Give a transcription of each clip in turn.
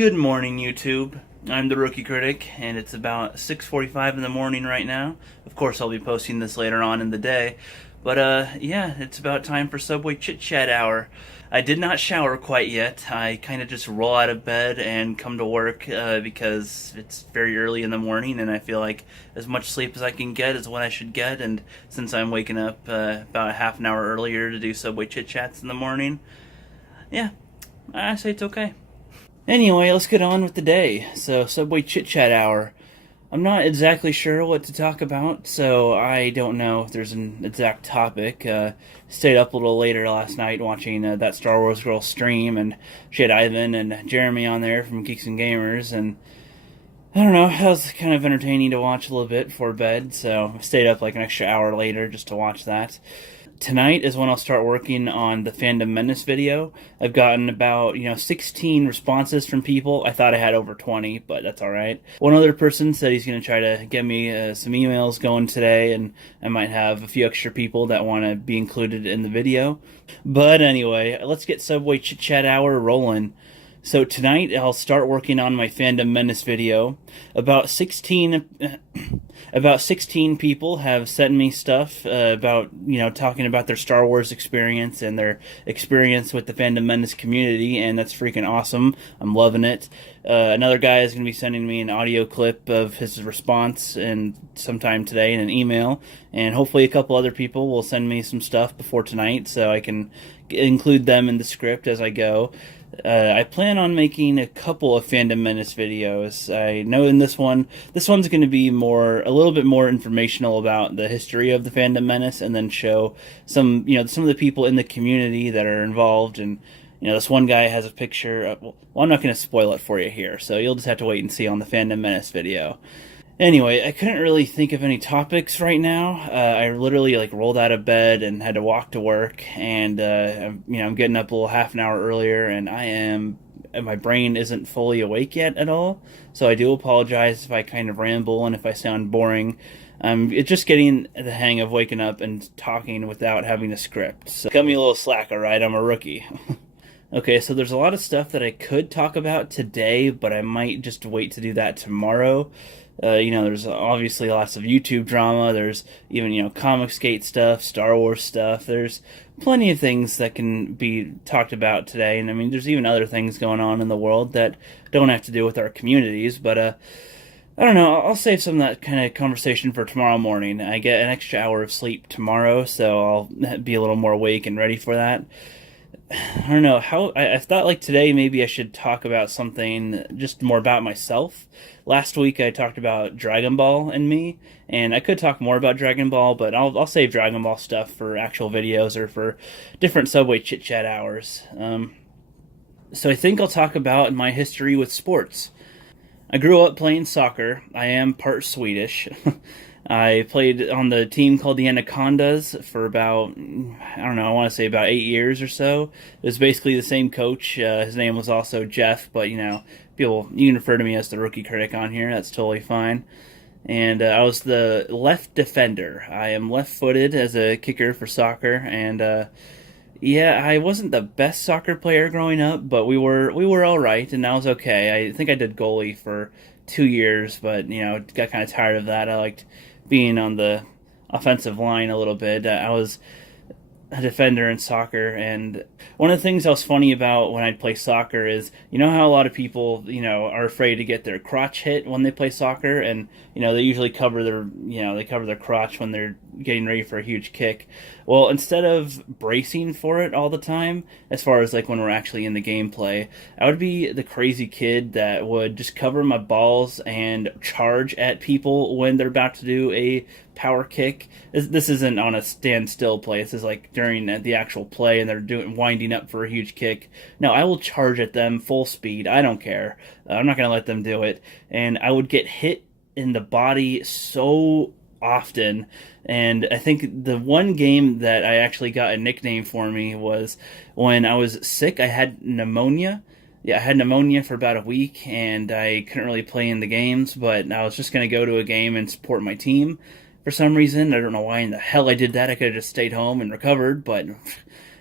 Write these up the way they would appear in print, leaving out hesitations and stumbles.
Good morning, YouTube. I'm the Rookie Critic, and it's about 6:45 in the morning right now. Of course, I'll be posting this later on in the day. But, yeah, it's about time for Subway Chit Chat Hour. I did not shower quite yet. I kind of just roll out of bed and come to work because it's very early in the morning, and I feel like as much sleep as I can get is what I should get. And since I'm waking up about a half an hour earlier to do Subway Chit Chats in the morning, yeah, I say it's okay. Anyway, let's get on with the day. So, Subway Chit Chat Hour. I'm not exactly sure what to talk about, so I don't know if there's an exact topic. Stayed up a little later last night watching that Star Wars Girl stream, and she had Ivan and Jeremy on there from Geeks and Gamers, and I don't know, it was kind of entertaining to watch a little bit before bed, so I stayed up like an extra hour later just to watch that. Tonight is when I'll start working on the Fandom Menace video. I've gotten about, 16 responses from people. I thought I had over 20, but that's alright. One other person said he's going to try to get me some emails going today, and I might have a few extra people that want to be included in the video. But anyway, let's get Subway Chit Chat Hour rolling. So tonight I'll start working on my Fandom Menace video. About 16 people have sent me stuff about, talking about their Star Wars experience and their experience with the Fandom Menace community, and that's freaking awesome. I'm loving it. Another guy is going to be sending me an audio clip of his response and sometime today in an email, and hopefully a couple other people will send me some stuff before tonight so I can include them in the script as I go. I plan on making a couple of Fandom Menace videos. I know in this one's going to be a little bit more informational about the history of the Fandom Menace, and then show some of the people in the community that are involved. And this one guy has a picture of, well, I'm not going to spoil it for you here, so you'll just have to wait and see on the Fandom Menace video. Anyway, I couldn't really think of any topics right now. I literally rolled out of bed and had to walk to work, and I'm getting up a little half an hour earlier, and my brain isn't fully awake yet at all. So I do apologize if I kind of ramble and if I sound boring. It's just getting the hang of waking up and talking without having a script. So cut me a little slack, alright? I'm a rookie. Okay, so there's a lot of stuff that I could talk about today, but I might just wait to do that tomorrow. There's obviously lots of YouTube drama. There's even, Comicsgate stuff, Star Wars stuff. There's plenty of things that can be talked about today. And, there's even other things going on in the world that don't have to do with our communities. But, I don't know. I'll save some of that kind of conversation for tomorrow morning. I get an extra hour of sleep tomorrow, so I'll be a little more awake and ready for that. I don't know, I thought today maybe I should talk about something just more about myself. Last week I talked about Dragon Ball and me, and I could talk more about Dragon Ball, but I'll save Dragon Ball stuff for actual videos or for different Subway Chit Chat hours. So I think I'll talk about my history with sports. I grew up playing soccer. I am part Swedish. I played on the team called the Anacondas for about, I want to say about 8 years or so. It was basically the same coach. His name was also Jeff, but, people, you can refer to me as the Rookie Critic on here. That's totally fine. And I was the left defender. I am left-footed as a kicker for soccer, and, I wasn't the best soccer player growing up, but we were all right, and that was okay. I think I did goalie for 2 years, but, got kind of tired of that. I liked being on the offensive line a little bit. I was a defender in soccer, and one of the things that was funny about when I'd play soccer is, how a lot of people, are afraid to get their crotch hit when they play soccer, and, they usually cover their crotch when they're getting ready for a huge kick. Well, instead of bracing for it all the time, as far as when we're actually in the gameplay, I would be the crazy kid that would just cover my balls and charge at people when they're about to do a power kick. This isn't on a standstill play. This is during the actual play and they're winding up for a huge kick. No, I will charge at them full speed. I don't care. I'm not going to let them do it. And I would get hit in the body so often. And I think the one game that I actually got a nickname for me was when I was sick. I had pneumonia. Yeah, I had pneumonia for about a week, and I couldn't really play in the games, but I was just going to go to a game and support my team for some reason. I don't know why in the hell I did that. I could have just stayed home and recovered, but,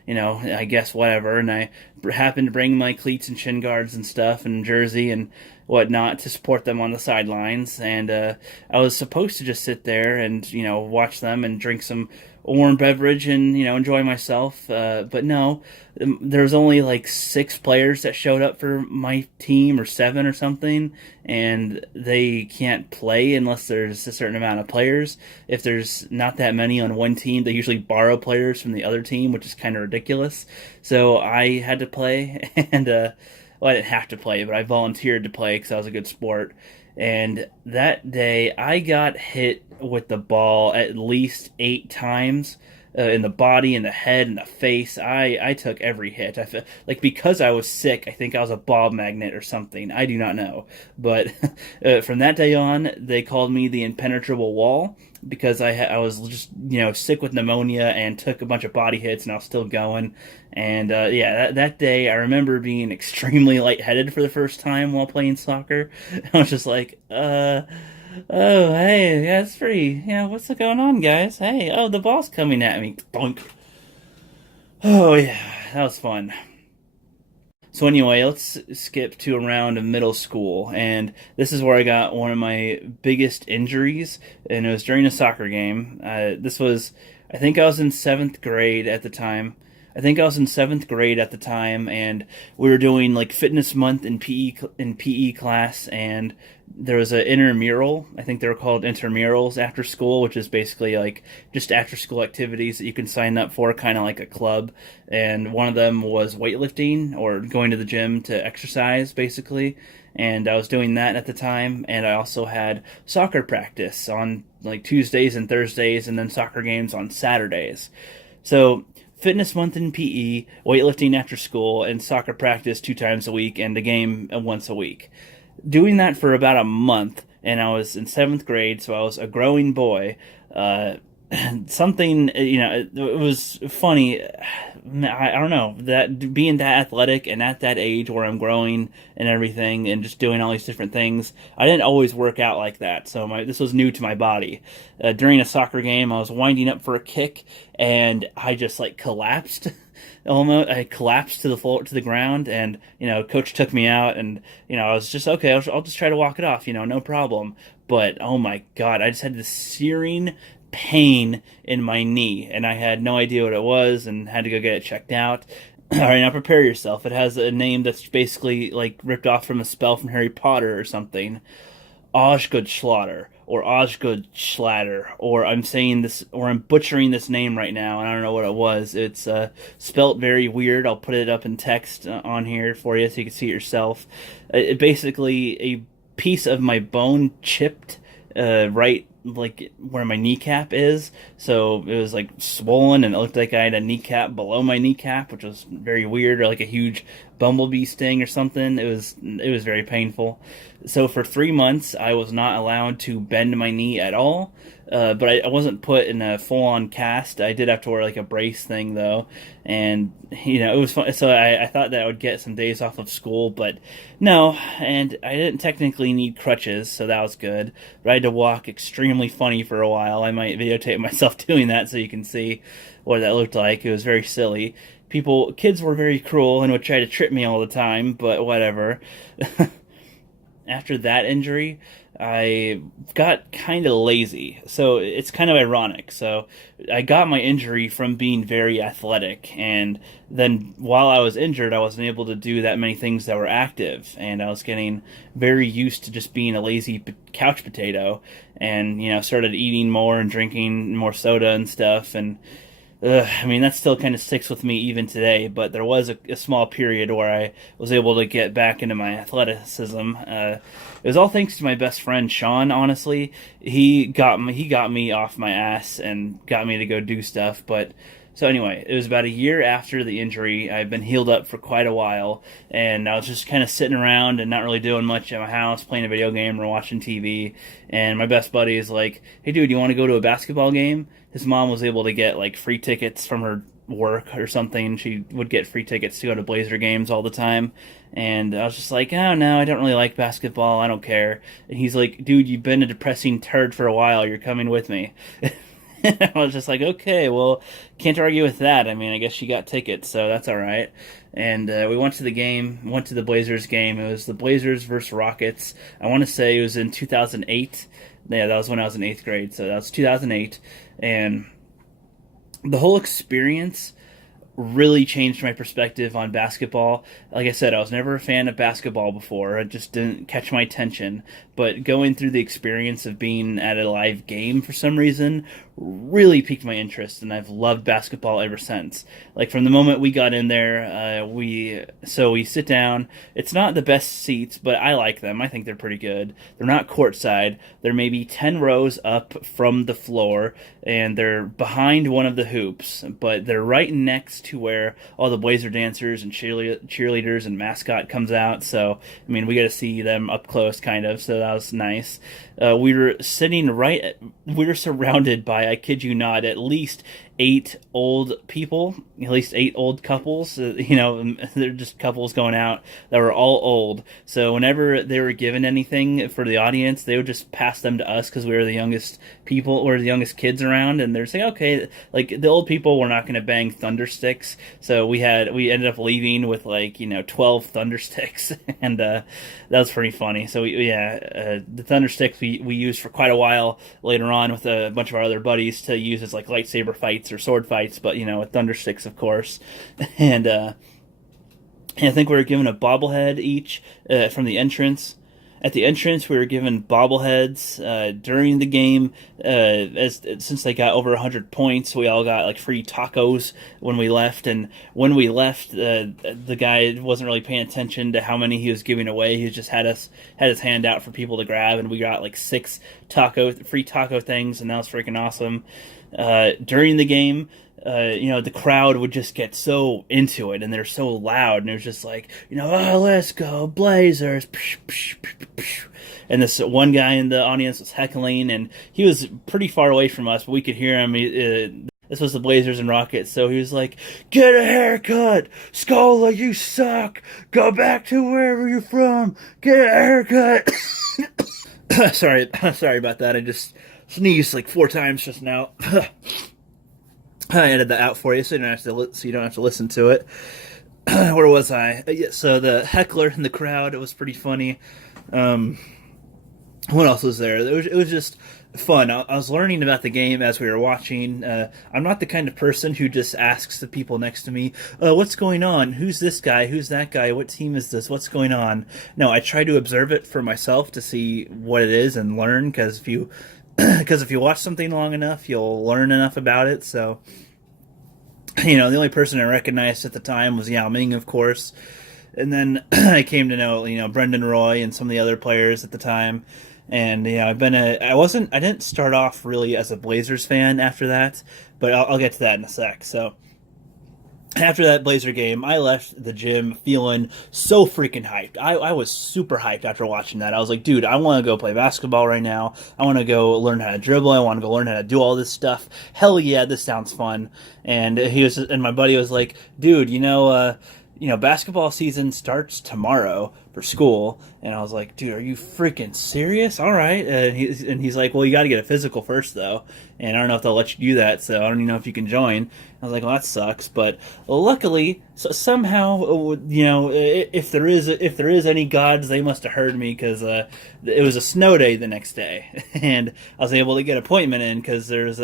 I guess whatever. And I happened to bring my cleats and shin guards and stuff and jersey and whatnot to support them on the sidelines. And I was supposed to just sit there and watch them and drink some warm beverage and enjoy myself. But no, there was only like 6 players that showed up for my team, or 7 or something, and they can't play unless there's a certain amount of players. If there's not that many on one team, they usually borrow players from the other team, which is kind of ridiculous. So I had to play, and well, I didn't have to play, but I volunteered to play because I was a good sport. And that day, I got hit with the ball at least 8 times, in the body, in the head, in the face. I took every hit. I feel like, because I was sick, I think I was a ball magnet or something. I do not know. But from that day on, they called me the impenetrable wall, because I was just sick with pneumonia and took a bunch of body hits, and I was still going. And yeah, that day I remember being extremely lightheaded for the first time while playing soccer. I was just like, oh, hey, yeah, it's pretty. What's going on, guys? Hey, oh, the ball's coming at me. Bonk. Oh, yeah, that was fun. So anyway, let's skip to around middle school, and this is where I got one of my biggest injuries, and it was during a soccer game. I think I was in 7th grade at the time. And we were doing like fitness month in PE class, and there was an intramural. I think they were called intramurals after school, which is basically like just after school activities that you can sign up for, kind of like a club. And one of them was weightlifting, or going to the gym to exercise, basically. And I was doing that at the time, and I also had soccer practice on like Tuesdays and Thursdays, and then soccer games on Saturdays. So fitness month in PE, weightlifting after school, and soccer practice 2 times a week, and a game once a week. Doing that for about a month, and I was in 7th grade, so I was a growing boy. Something, it was funny. I don't know, that being that athletic and at that age where I'm growing and everything and just doing all these different things, I didn't always work out like that. So this was new to my body. During a soccer game, I was winding up for a kick, and I just like collapsed. Almost, I collapsed to the floor, to the ground, and coach took me out, and I was just okay. I'll just try to walk it off, no problem. But oh my god, I just had this searing pain in my knee, and I had no idea what it was, and had to go get it checked out. All right, now prepare yourself. It has a name that's basically like ripped off from a spell from Harry Potter or something. Osgood or Osgood Schlatter, or I'm butchering this name right now, and I don't know what it was. It's spelt very weird. I'll put it up in text on here for you so you can see it yourself. It basically, a piece of my bone chipped right like where my kneecap is, so it was like swollen, and it looked like I had a kneecap below my kneecap, which was very weird, or like a huge bumblebee sting or something. It was very painful. So for 3 months I was not allowed to bend my knee at all, but I wasn't put in a full-on cast. I did have to wear like a brace thing though, and it was fun. So I thought that I would get some days off of school, but no, and I didn't technically need crutches, so that was good, but I had to walk extremely funny for a while. I might videotape myself doing that so you can see what that looked like. It was very silly. Kids were very cruel and would try to trip me all the time, but whatever. After that injury, I got kind of lazy. So it's kind of ironic. So I got my injury from being very athletic, and then while I was injured, I wasn't able to do that many things that were active, and I was getting very used to just being a lazy couch potato, and started eating more and drinking more soda and stuff, and I mean, that still kind of sticks with me even today, but there was a small period where I was able to get back into my athleticism. It was all thanks to my best friend, Sean, honestly. He got me off my ass and got me to go do stuff, but so anyway, it was about a year after the injury. I've been healed up for quite a while, and I was just kind of sitting around and not really doing much at my house, playing a video game or watching TV, and my best buddy is like, hey dude, you want to go to a basketball game? His mom was able to get like free tickets from her work or something. She would get free tickets to go to Blazer games all the time, and I was just like, oh no, I don't really like basketball, I don't care. And he's like, dude, you've been a depressing turd for a while, you're coming with me. I was just like, okay, well, can't argue with that. I mean, I guess she got tickets, so that's all right. And we went to the game, went to the Blazers game. It was the Blazers versus Rockets. I want to say it was in 2008. Yeah, that was when I was in eighth grade, so that was 2008. And the whole experience really changed my perspective on basketball. Like I said, I was never a fan of basketball before. It just didn't catch my attention. But going through the experience of being at a live game for some reason really piqued my interest, and I've loved basketball ever since. Like from the moment we got in there, we sit down. It's not the best seats, but I like them. I think they're pretty good. They're not courtside. They're maybe 10 rows up from the floor, and they're behind one of the hoops, but they're right next to where all the Blazer dancers and cheerleaders and mascot comes out. So, I mean, we got to see them up close, kind of. So that was nice. We were we were surrounded by, I kid you not, at least 8 old people, at least 8 old couples. They're just couples going out that were all old. So whenever they were given anything for the audience, they would just pass them to us because we were the youngest people or the youngest kids around. And they're saying, okay, like the old people were not going to bang thunder sticks. So we ended up leaving with 12 thunder sticks. And that was pretty funny. So the thunder sticks we used for quite a while later on with a bunch of our other buddies to use as like lightsaber fights or sword fights, but with thunder sticks, of course. And I think we were given a bobblehead each from the entrance. At the entrance, we were given bobbleheads during the game. Since they got over 100 points, we all got like free tacos when we left. And when we left, the guy wasn't really paying attention to how many he was giving away. He just had his hand out for people to grab, and we got like 6 free taco things, and that was freaking awesome. During the game, the crowd would just get so into it, and they're so loud, and it was just like, oh, let's go Blazers. And this one guy in the audience was heckling, and he was pretty far away from us, but we could hear him. This was the Blazers and Rockets, so he was like, get a haircut! Scola, you suck! Go back to wherever you're from! Get a haircut! Sorry about that. I just sneezed like 4 times just now. I edited that out for you, so you don't have to listen to it. Where was I? Yeah, so the heckler in the crowd, it was pretty funny. What else was there? It was just fun. I was learning about the game as we were watching. I'm not the kind of person who just asks the people next to me, what's going on? Who's this guy? Who's that guy? What team is this? What's going on? No, I try to observe it for myself to see what it is and learn, because if you watch something long enough, you'll learn enough about it. So, the only person I recognized at the time was Yao Ming, of course. And then I came to know, Brendan Roy and some of the other players at the time. And, I didn't start off really as a Blazers fan after that, but I'll get to that in a sec. So, after that Blazer game, I left the gym feeling so freaking hyped. I was super hyped after watching that. I was like, dude, I want to go play basketball right now. I want to go learn how to dribble. I want to go learn how to do all this stuff. Hell yeah, this sounds fun. And my buddy was like, dude, basketball season starts tomorrow for school. And I was like, dude, are you freaking serious? All right. And he's like, well, you got to get a physical first, though. And I don't know if they'll let you do that, so I don't even know if you can join. I was like, well, that sucks. But luckily, somehow, if there is any gods, they must have heard me, because it was a snow day the next day, and I was able to get an appointment in because there's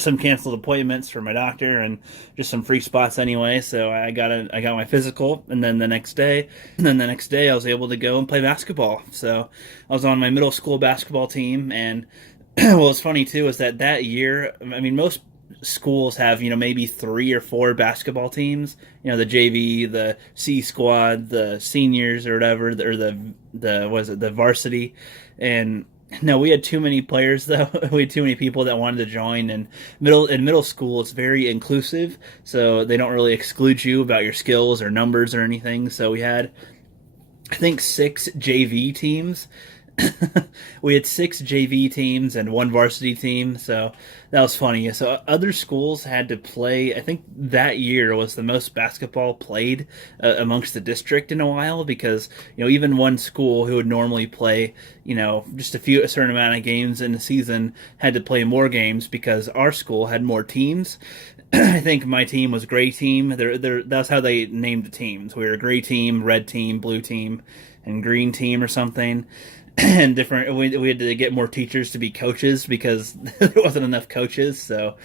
some canceled appointments for my doctor and just some free spots anyway. So I got my physical, and then the next day I was able to go and play basketball. So I was on my middle school basketball team, and what's funny too is that year, I mean, most schools have maybe 3 or 4 basketball teams. The JV, the C squad, the seniors or whatever, or the varsity. And no, we had too many players though. We had too many people that wanted to join. And middle school, it's very inclusive, so they don't really exclude you about your skills or numbers or anything. So we had, I think, 6 JV teams. We had six JV teams and one varsity team, so that was funny. So other schools had to play. I think that year was the most basketball played amongst the district in a while because even one school who would normally play just a certain amount of games in the season had to play more games because our school had more teams. I think my team was gray team. That's how they named the teams. We were a gray team, red team, blue team, and green team or something. And different. We had to get more teachers to be coaches because there wasn't enough coaches. So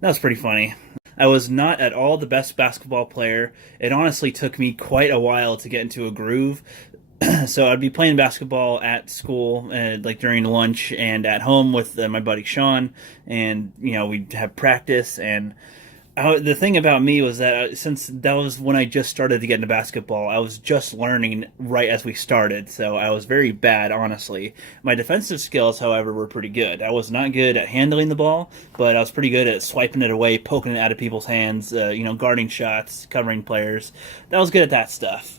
that was pretty funny. I was not at all the best basketball player. It honestly took me quite a while to get into a groove. So I'd be playing basketball at school, like during lunch, and at home with my buddy Sean, and we'd have practice. And the thing about me was that since that was when I just started to get into basketball, I was just learning right as we started, so I was very bad, honestly. My defensive skills, however, were pretty good. I was not good at handling the ball, but I was pretty good at swiping it away, poking it out of people's hands, guarding shots, covering players. That was good at that stuff.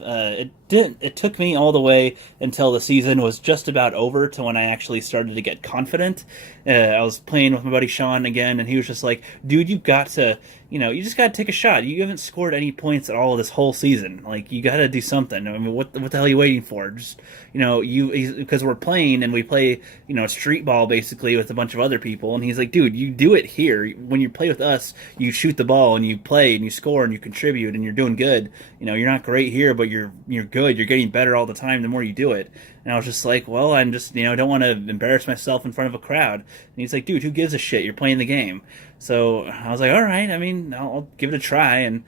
It took me all the way until the season was just about over to when I actually started to get confident. I was playing with my buddy Sean again, and he was just like, dude, you just got to take a shot. You haven't scored any points at all this whole season. Like, you got to do something. I mean, what the hell are you waiting for? Just, because we're playing and we play, street ball basically with a bunch of other people. And he's like, dude, you do it here. When you play with us, you shoot the ball and you play and you score and you contribute and you're doing good. You're not great here, but you're good. You're getting better all the time the more you do it. And I was just like, well, I'm just, don't want to embarrass myself in front of a crowd. And he's like, dude, who gives a shit? You're playing the game. So I was like, all right, I mean, I'll give it a try. And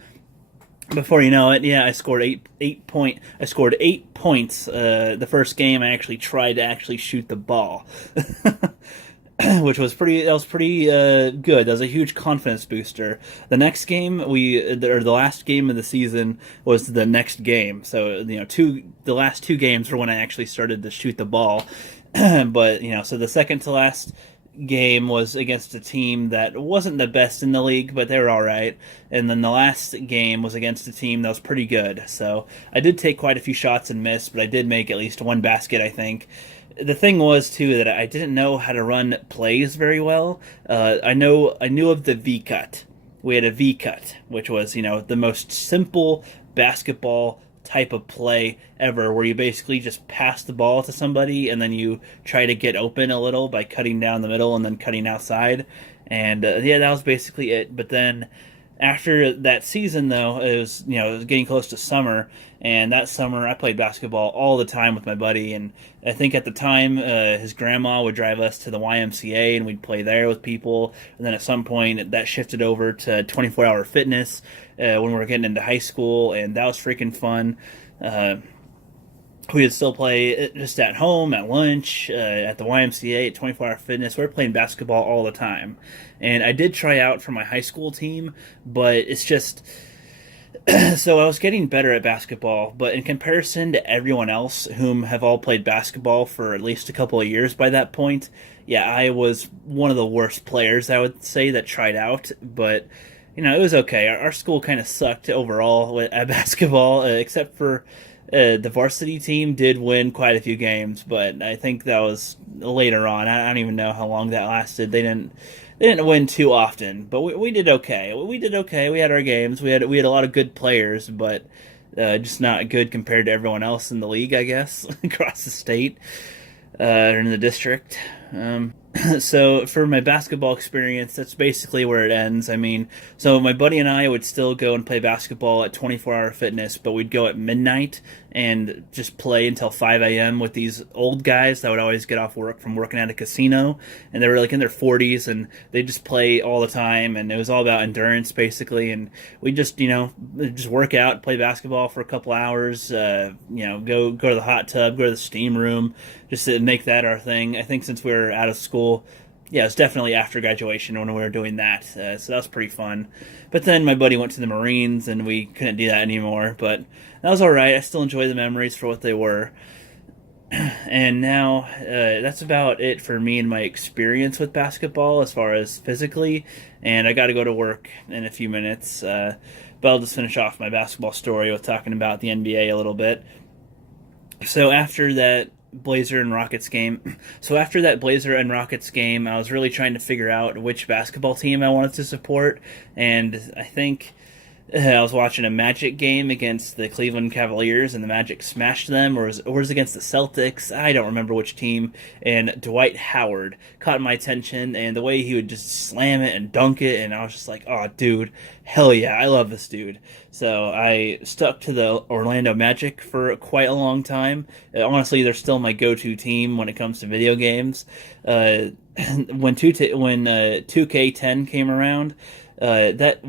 before you know it, yeah, I scored I scored 8 points. The first game I actually tried to actually shoot the ball. Which was pretty good. That was a huge confidence booster. The next game the last game of the season was the next game. So the last two games were when I actually started to shoot the ball. But so the second to last game was against a team that wasn't the best in the league, but they were all right. And then the last game was against a team that was pretty good. So I did take quite a few shots and miss, but I did make at least one basket, I think. The thing was too that I didn't know how to run plays very well. I knew of the V cut. We had a V cut, which was the most simple basketball type of play ever, where you basically just pass the ball to somebody and then you try to get open a little by cutting down the middle and then cutting outside. And that was basically it. But then after that season, though, it was getting close to summer, and that summer I played basketball all the time with my buddy. And I think at the time his grandma would drive us to the YMCA, and we'd play there with people. And then at some point that shifted over to 24-hour fitness when we were getting into high school, and that was freaking fun. We would still play just at home, at lunch, at the YMCA, at 24-hour fitness. We were playing basketball all the time. And I did try out for my high school team, but it's just... So I was getting better at basketball, but in comparison to everyone else whom have all played basketball for at least a couple of years by that point, yeah, I was one of the worst players, I would say, that tried out. But, it was okay. Our school kind of sucked overall at basketball, except for... the varsity team did win quite a few games, but I think that was later on. I don't even know how long that lasted. They didn't win too often, but we did okay. We did okay. We had our games. We had a lot of good players, but just not good compared to everyone else in the league, I guess, across the state or in the district. So for my basketball experience, that's basically where it ends. I mean, so my buddy and I would still go and play basketball at 24-hour fitness, but we'd go at midnight and just play until 5 a.m. with these old guys that would always get off work from working at a casino, and they were like in their 40s, and they just play all the time, and it was all about endurance basically. And we just just work out, play basketball for a couple hours, go to the hot tub, go to the steam room, just to make that our thing. I think since we were out of school, yeah, it was definitely after graduation when we were doing that, so that was pretty fun. But then my buddy went to the Marines, and we couldn't do that anymore, but that was alright. I still enjoy the memories for what they were. And now, that's about it for me and my experience with basketball as far as physically, and I gotta go to work in a few minutes, but I'll just finish off my basketball story with talking about the NBA a little bit. So after that Blazer and Rockets game. So after that Blazer and Rockets game, I was really trying to figure out which basketball team I wanted to support, and I think I was watching a Magic game against the Cleveland Cavaliers, and the Magic smashed them, or it was against the Celtics. I don't remember which team. And Dwight Howard caught my attention, and the way he would just slam it and dunk it, and I was just like, oh, dude, hell yeah, I love this dude. So I stuck to the Orlando Magic for quite a long time. Honestly, they're still my go-to team when it comes to video games. When 2K10 came around, that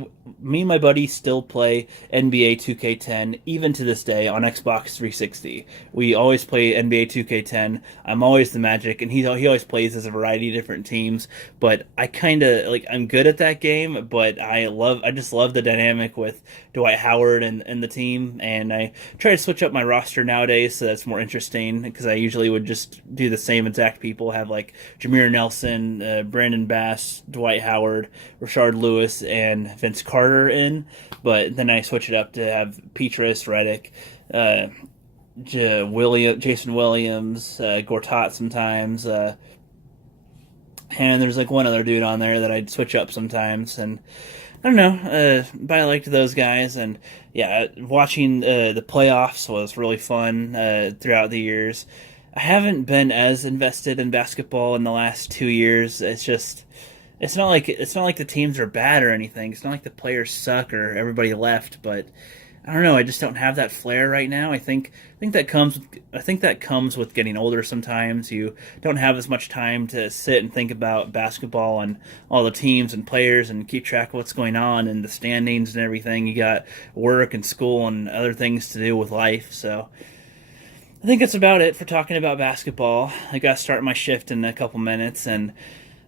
me and my buddy still play NBA 2K10 even to this day on Xbox 360. We always play NBA 2K10. I'm always the Magic, and he always plays as a variety of different teams. But I kind of I'm good at that game, but I just love the dynamic with Dwight Howard and the team, and I try to switch up my roster nowadays so that's more interesting, because I usually would just do the same exact people, have like Jameer Nelson, Brandon Bass, Dwight Howard, Rashard Lewis, and Vince Carter in, but then I switch it up to have Petrus, Reddick, Jason Williams, Gortat sometimes, and there's like one other dude on there that I'd switch up sometimes, and I don't know, but I liked those guys, and yeah, watching the playoffs was really fun throughout the years. I haven't been as invested in basketball in the last 2 years. It's not like the teams are bad or anything. It's not like the players suck or everybody left, but I don't know. I just don't have that flair right now. I think that comes with getting older. Sometimes you don't have as much time to sit and think about basketball and all the teams and players and keep track of what's going on and the standings and everything. You got work and school and other things to do with life. So I think that's about it for talking about basketball. I got to start my shift in a couple minutes, and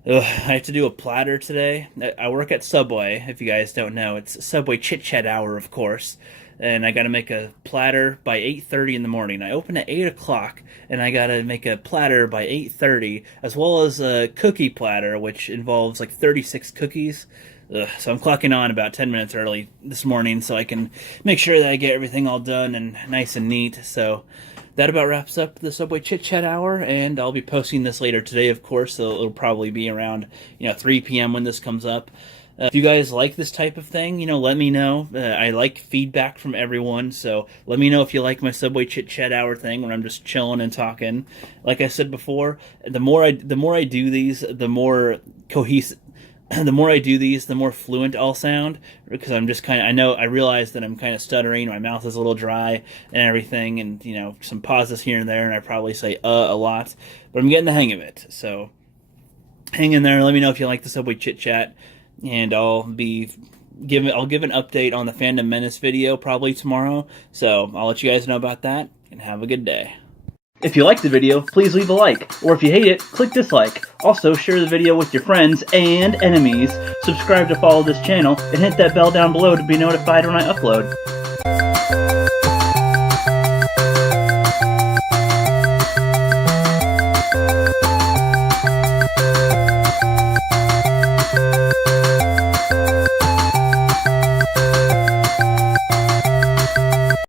I have to do a platter today. I work at Subway, if you guys don't know. It's Subway Chit Chat hour, of course. And I got to make a platter by 8:30 in the morning. I open at 8 o'clock, and I got to make a platter by 8:30, as well as a cookie platter, which involves like 36 cookies. So I'm clocking on about 10 minutes early this morning so I can make sure that I get everything all done and nice and neat. So that about wraps up the Subway Chit Chat hour, and I'll be posting this later today, of course, so it'll probably be around 3 p.m. when this comes up. If you guys like this type of thing, let me know. I like feedback from everyone, so let me know if you like my Subway Chit Chat hour thing when I'm just chilling and talking. Like I said before, the more I do these, the more cohesive. The more I do these, the more fluent I'll sound, because I'm just I realize that I'm kind of stuttering, my mouth is a little dry and everything, and, some pauses here and there, and I probably say a lot, but I'm getting the hang of it, so hang in there. Let me know if you like the Subway Chit Chat, and I'll give an update on the Phantom Menace video probably tomorrow, so I'll let you guys know about that, and have a good day. If you like the video, please leave a like, or if you hate it, click dislike. Also, share the video with your friends and enemies, subscribe to follow this channel, and hit that bell down below to be notified when I upload.